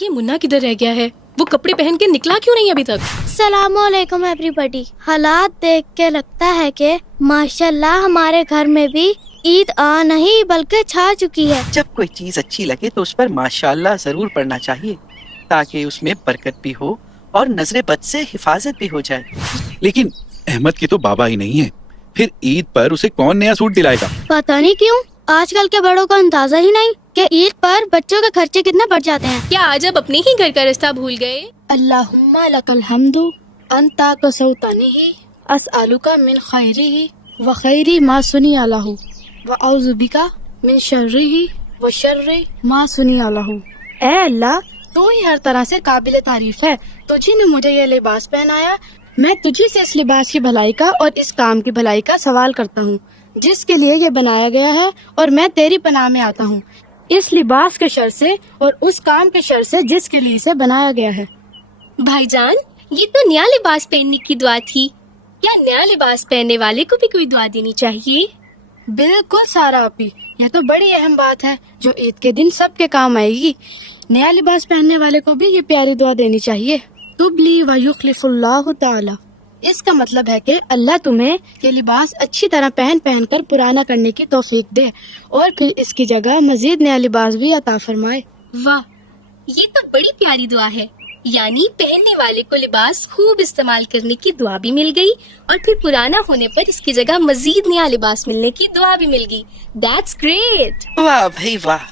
ये मुन्ना किधर रह गया है? वो कपड़े पहन के निकला क्यों नहीं अभी तक? अस्सलामुअलैकुम एवरीबॉडी। हालात देख के लगता है कि माशाल्लाह हमारे घर में भी ईद आ नहीं बल्कि छा चुकी है। जब कोई चीज अच्छी लगे तो उस पर माशाल्लाह जरूर पढ़ना चाहिए ताकि उसमें बरकत भी हो और नजरे बद से हिफाजत भी हो जाए। लेकिन अहमद की तो बाबा ही नहीं है, फिर ईद पर उसे कौन नया सूट दिलाएगा? पता नहीं क्यों आजकल के बड़ों को अंदाजा ही नहीं कि ईद पर बच्चों के खर्चे कितने बढ़ जाते हैं। क्या आज अब अपने ही घर का रास्ता भूल गए? अल्लाहुम्मा लकल हम्दु अंता कसौतनीही अस्अलुका मिन खैरिही व खैरी मा सुनी अलहु व औज़ु बिका मिन शर्रिही व शर्रि मा सुनी अलहु। ऐ अल्लाह, तू ही हर तरह से काबिल तारीफ है। तुझी ने मुझे ये लिबास पहनाया, मैं तुझी से इस लिबास की भलाई का और इस काम की भलाई का सवाल करता हूँ जिसके लिए ये बनाया गया है, और मैं तेरी पनाह में आता हूँ इस लिबास के शर से और उस काम के शर से जिसके लिए इसे बनाया गया है। भाईजान, ये तो नया लिबास पहनने की दुआ थी। क्या नया लिबास पहनने वाले को भी कोई दुआ देनी चाहिए? बिल्कुल सारा आपी, यह तो बड़ी अहम बात है जो ईद के दिन सबके काम आएगी। नया लिबास पहनने वाले को भी ये प्यारी दुआ देनी चाहिए, तुबली व युखलिफुल्लाहु ताला। इसका मतलब है कि अल्लाह तुम्हें ये लिबास अच्छी तरह पहन पहन कर पुराना करने की तौफीक दे और फिर इसकी जगह मजीद नया लिबास भी अता फरमाए। वाह, ये तो बड़ी प्यारी दुआ है। यानी पहनने वाले को लिबास खूब इस्तेमाल करने की दुआ भी मिल गई और फिर पुराना होने पर इसकी जगह मजीद नया लिबास मिलने की दुआ भी मिल गई। That's great. वाह भाई वाह,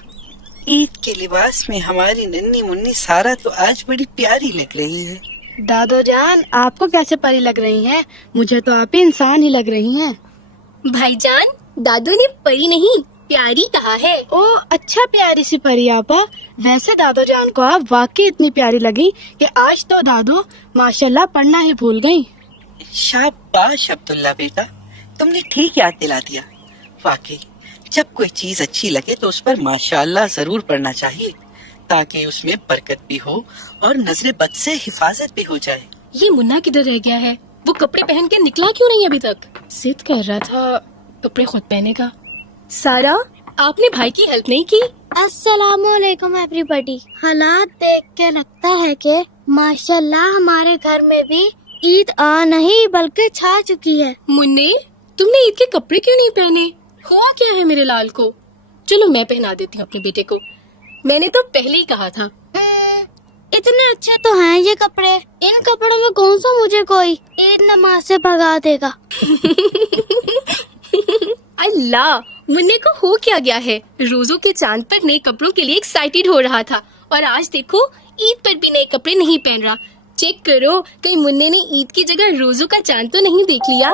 ईद के लिबास में हमारी नन्ही मुन्नी सारा तो आज बड़ी प्यारी लग रही है। दादो जान, आपको कैसे परी लग रही हैं? मुझे तो आप ही इंसान ही लग रही हैं। भाईजान, दादू ने परी नहीं प्यारी कहा है। ओ अच्छा, प्यारी सी परी आपा। वैसे दादो जान को आप वाकई इतनी प्यारी लगी कि आज तो दादो माशाल्लाह पढ़ना ही भूल गयी। शाबाश अब्दुल्ला बेटा, तुमने ठीक याद दिला दिया। वाकई जब कोई चीज अच्छी लगे तो उस पर माशाल्लाह जरूर पढ़ना चाहिए ताकि उसमें बरकत भी हो और नजरे बद से हिफाजत भी हो जाए। ये मुन्ना किधर रह गया है? वो कपड़े पहन के निकला क्यों नहीं अभी तक? जिद कर रहा था कपड़े खुद पहने का। सारा, आपने भाई की हेल्प नहीं की? अस्सलामुअलैकुम एवरीबॉडी। हालात देख के लगता है कि माशाल्लाह हमारे घर में भी ईद आ नहीं बल्कि छा चुकी है। मुन्ने, तुमने ईद के कपड़े क्यों नहीं पहने? हुआ क्या है मेरे लाल को? चलो मैं पहना देती हूँ अपने बेटे को। मैंने तो पहले ही कहा था। इतने अच्छे तो हैं ये कपड़े, इन कपड़ों में कौन सा मुझे कोई ईद नमाज से भगा देगा। अल्लाह, मुन्ने को हो क्या गया है? रोजों के चांद पर नए कपड़ों के लिए एक्साइटेड हो रहा था और आज देखो ईद पर भी नए कपड़े नहीं पहन रहा। चेक करो कहीं मुन्ने ने ईद की जगह रोजों का चांद तो नहीं देख लिया।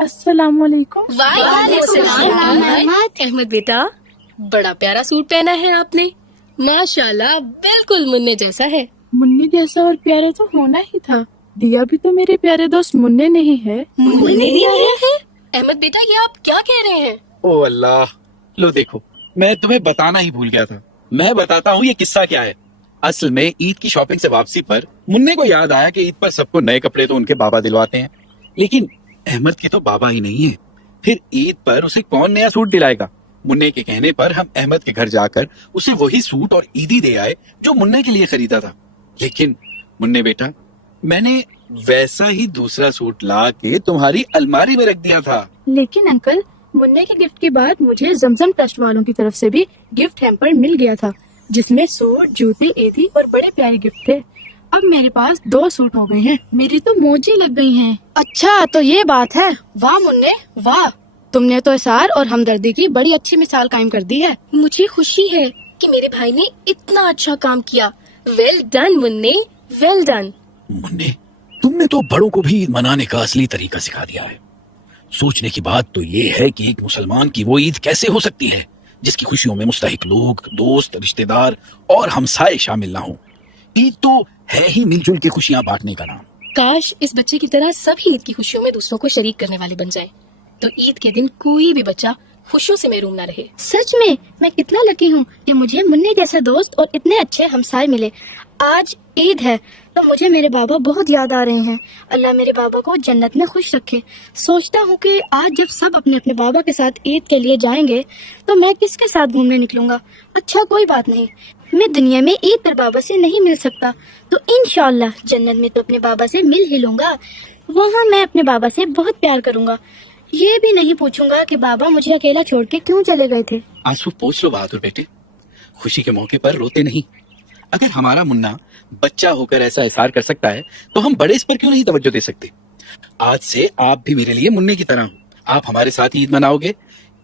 अस्सलामुअलैकुम। अहमद बेटा, बड़ा प्यारा सूट पहना है आपने। माशाल्लाह, बिल्कुल मुन्ने जैसा है। मुन्ने जैसा और प्यारे तो होना ही था। दिया भी तो मेरे प्यारे दोस्त मुन्ने ने ही है। मुन्ने भी आया है? अहमद बेटा, ये आप क्या कह रहे हैं? ओ अल्लाह, लो देखो, मैं तुम्हें बताना ही भूल गया था। मैं बताता हूँ ये किस्सा क्या है। असल में ईद की शॉपिंग से वापसी पर मुन्ने को याद आया कि ईद पर सबको नए कपड़े तो उनके बाबा दिलवाते हैं, लेकिन अहमद के तो बाबा ही नहीं है, फिर ईद पर उसे कौन नया सूट दिलाएगा? मुन्ने के कहने पर हम अहमद के घर जाकर उसे वही सूट और ईदी दे आए जो मुन्ने के लिए खरीदा था। लेकिन मुन्ने बेटा, मैंने वैसा ही दूसरा सूट ला के तुम्हारी अलमारी में रख दिया था। लेकिन अंकल, मुन्ने के गिफ्ट के बाद मुझे जमजम ट्रस्ट वालों की तरफ से भी गिफ्ट हैम्पर मिल गया था जिसमें सूट, जूते, ईदी और बड़े प्यारे गिफ्ट थे। अब मेरे पास 2 सूट हो गए हैं। मेरी तो मौजें लग गई हैं। अच्छा, तो ये बात है। वाह मुन्ने वाह, तुमने तो इसार और हमदर्दी की बड़ी अच्छी मिसाल कायम कर दी है। मुझे खुशी है कि मेरे भाई ने इतना अच्छा काम किया। वेल डन मुन्ने, वेल डन। मुन्ने, तुमने तो बड़ों को भी ईद मनाने का असली तरीका सिखा दिया है। सोचने की बात तो ये है कि एक मुसलमान की वो ईद कैसे हो सकती है जिसकी खुशियों में मुस्तहिक लोग, दोस्त, रिश्तेदार और हमसाए शामिल ना हो। ईद तो है ही मिलजुल के खुशियाँ बांटने का नाम। काश इस बच्चे की तरह सभी ईद की खुशियों में दूसरों को शरीक करने वाले बन जाएं, तो ईद के दिन कोई भी बच्चा खुशियों से महरूम ना रहे। सच में मैं कितना लकी हूँ कि मुझे मुन्ने जैसे दोस्त और इतने अच्छे हमसाए मिले। आज ईद है तो मुझे मेरे बाबा बहुत याद आ रहे हैं। अल्लाह मेरे बाबा को जन्नत में खुश रखे। सोचता हूँ कि आज जब सब अपने अपने बाबा के साथ ईद के लिए जाएंगे तो मैं किसके साथ घूमने निकलूंगा। अच्छा कोई बात नहीं, میں دنیا میں عید پر بابا سے نہیں مل سکتا تو انشاءاللہ جنت میں تو اپنے بابا سے مل ہی لوں گا. وہاں میں اپنے بابا سے بہت پیار کروں گا. یہ بھی نہیں پوچھوں گا کہ بابا مجھے اکیلا چھوڑ کے کیوں چلے گئے تھے. آنسو پوچھ لو بہادر بیٹے, خوشی کے موقع پر روتے نہیں. اگر ہمارا منا بچہ ہو کر ایسا اظہار کر سکتا ہے تو ہم بڑے اس پر کیوں نہیں توجہ دے سکتے. آج سے آپ بھی میرے لیے مننے کی طرح ہوں. آپ ہمارے ساتھ عید مناؤ گے.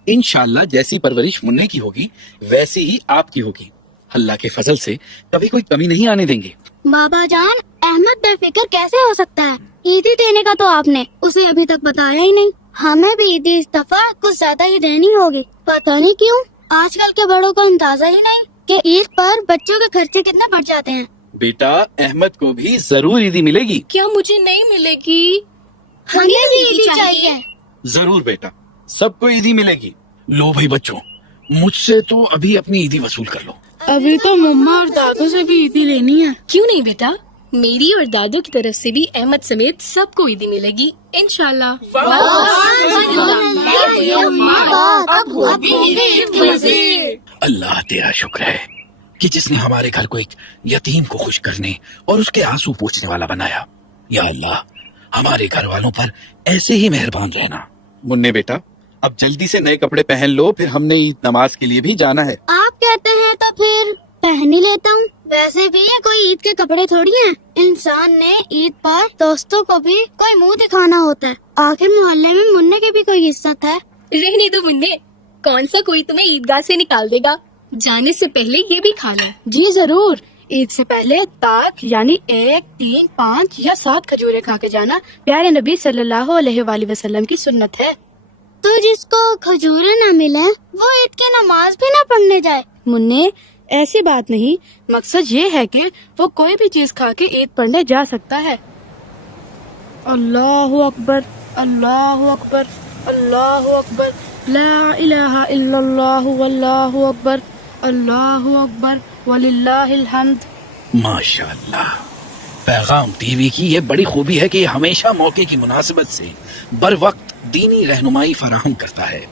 انشاءاللہ جیسی پرورش مننے کی ہوگی ویسی ہی آپ کی ہوگی. اللہ کے فضل سے کبھی کوئی کمی نہیں آنے دیں گے. بابا جان, احمد بے فکر کیسے ہو سکتا ہے؟ عیدی دینے کا تو آپ نے اسے ابھی تک بتایا ہی نہیں. ہمیں بھی عیدی اس دفعہ کچھ زیادہ ہی دینی ہوگی. پتہ نہیں کیوں آج کل کے بڑوں کو اندازہ ہی نہیں کہ عید پر بچوں کے خرچے کتنے بڑھ جاتے ہیں. بیٹا احمد کو بھی ضرور عیدی ملے گی. کیا مجھے نہیں ملے گی؟ ہمیں بھی عیدی چاہیے. ضرور بیٹا, سب کو عیدی ملے گی. لو بھائی بچوں, مجھ سے تو ابھی اپنی عیدی وصول کر لو. ابھی تو مما اور دادو سے بھی عیدی لینی ہے. کیوں نہیں بیٹا, میری اور دادو کی طرف سے بھی احمد سمیت سب کو عیدی ملے گی انشاءاللہ. اللہ تیرا شکر ہے کہ جس نے ہمارے گھر کو ایک یتیم کو خوش کرنے اور اس کے آنسو پوچھنے والا بنایا. یا اللہ ہمارے گھر والوں پر ایسے ہی مہربان رہنا. مننے بیٹا اب جلدی سے نئے کپڑے پہن لو, پھر ہم نے عید نماز کے لیے بھی جانا ہے. آپ کہتے ہیں تو پھر پہن ہی لیتا ہوں. ویسے بھی یہ کوئی عید کے کپڑے تھوڑی ہیں. انسان نے عید پر دوستوں کو بھی کوئی منہ دکھانا ہوتا ہے. آخر محلے میں مننے کی بھی کوئی عزت ہے. رہنے دو مننے, کون سا کوئی تمہیں عیدگاہ سے نکال دے گا. جانے سے پہلے یہ بھی کھانا. جی ضرور, عید سے پہلے تاک یعنی 1, 3, 5 یا 7 کھجورے کھا کے جانا پیارے نبی صلی اللہ علیہ وآلہ وسلم کی سنت ہے. تو جس کو کھجورے نہ ملے وہ عید کی نماز بھی نہ پڑھنے جائے. مننے ایسی بات نہیں, مقصد یہ ہے کہ وہ کوئی بھی چیز کھا کے عید پڑھنے جا سکتا ہے. اللہ اکبر, اللہ اکبر, اللہ اکبر, لا الہ الا اللہ واللہ اکبر, اللہ اکبر وللہ الحمد. ماشاء اللہ, پیغام ٹی وی کی یہ بڑی خوبی ہے کہ یہ ہمیشہ موقع کی مناسبت سے بر وقت دینی رہنمائی فراہم کرتا ہے.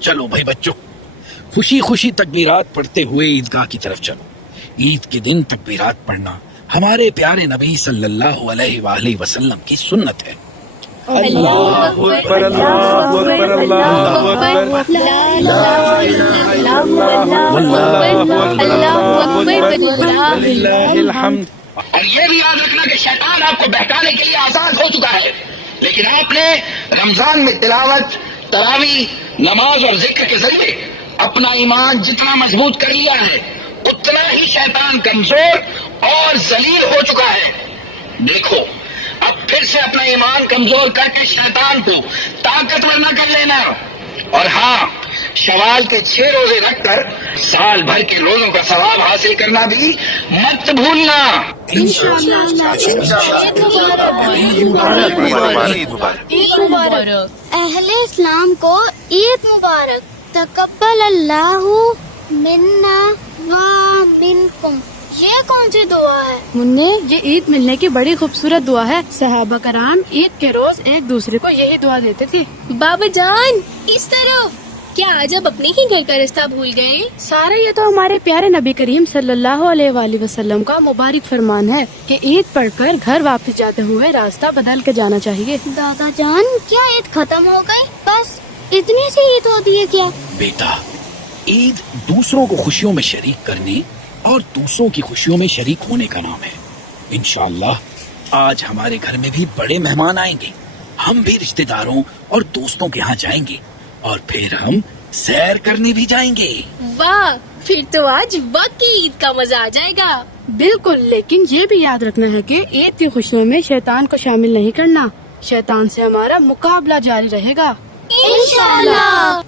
چلو بھائی بچوں, خوشی خوشی تکبیرات پڑھتے ہوئے عیدگاہ کی طرف چلو. عید کے دن تکبیرات پڑھنا ہمارے پیارے نبی صلی اللہ علیہ وآلہ وسلم کی سنت ہے. اللہ اکبر, اللہ اکبر, اللہ اکبر, اور یہ بھی یاد رکھنا کہ شیطان آپ کو بہکانے کے لیے آزاد ہو چکا ہے, لیکن آپ نے رمضان میں تلاوت, تراویح, نماز اور ذکر کے ذریعے اپنا ایمان جتنا مضبوط کر لیا ہے اتنا ہی شیطان کمزور اور ذلیل ہو چکا ہے. دیکھو اب پھر سے اپنا ایمان کمزور کر کے شیطان کو طاقتور نہ کر لینا. اور ہاں, شوال کے 6 روزے رکھ کر سال بھر کے روزوں کا ثواب حاصل کرنا بھی مت بھولنا. اہل اسلام کو عید مبارک. تقبل اللہ منا و منکم. یہ کون سی دعا ہے؟ مننے یہ عید ملنے کی بڑی خوبصورت دعا ہے. صحابہ کرام عید کے روز ایک دوسرے کو یہی دعا دیتے تھے. بابا جان اس طرف, کیا آج اب اپنے ہی گھر کا رستہ بھول گئے؟ سارے یہ تو ہمارے پیارے نبی کریم صلی اللہ علیہ وآلہ وسلم کا مبارک فرمان ہے کہ عید پڑھ کر گھر واپس جاتے ہوئے راستہ بدل کے جانا چاہیے. دادا جان کیا عید ختم ہو گئی؟ بس اتنی سی عید ہوتی ہے کیا؟ بیٹا عید دوسروں کو خوشیوں میں شریک کرنے اور دوسروں کی خوشیوں میں شریک ہونے کا نام ہے. انشاءاللہ آج ہمارے گھر میں بھی بڑے مہمان آئیں گے. ہم بھی رشتہ داروں اور دوستوں کے ہاں جائیں گے اور پھر ہم سیر کرنے بھی جائیں گے. واہ, پھر تو آج واقعی عید کا مزہ آ جائے گا. بالکل, لیکن یہ بھی یاد رکھنا ہے کہ عید کی خوشیوں میں شیطان کو شامل نہیں کرنا. شیطان سے ہمارا مقابلہ جاری رہے گا انشاءاللہ.